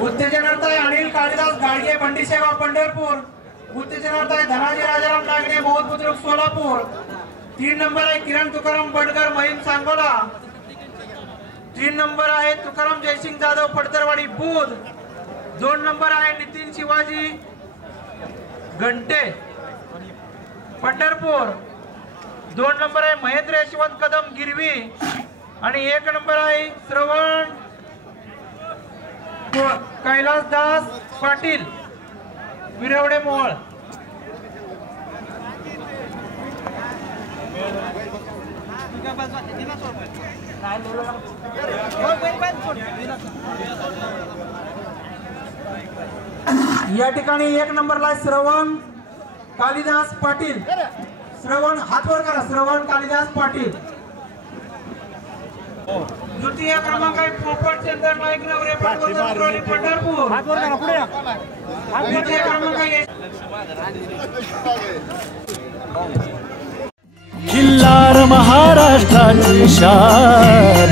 उत्तेजनार्थ आहे अनिल कालिदास गाडगे बंडीसेगाव पंढरपूर। उत्तेजनार्थ आहे धनाजी राजाराम नागणे बौद्ध बुद्रुक सोलापूर। 3 नंबर आहे किरण तुकाराम बडकर महिम सांगोला। 3 नंबर आहे तुकाराम जयसिंग जाधव पडतरवाडी बुध। 2 नंबर आहे नितीन शिवाजी घंटे पंढरपूर। 2 नंबर आहे महेंद्र यशवंत कदम गिरवी आणि 1 नंबर आहे श्रवण कैलास दास पाटील विरवडे मोळ। या ठिकाणी 1 नंबरला श्रवण कालिदास पाटील। श्रवण हात वर करा। श्रवण कालिदास पाटील। द्वितीय क्रमांक आहे पोपट चंद्र नाईक नवरे पंढरपूर। द्वितीय क्रमांक आहे किल्लार महाराष्ट्राची शान।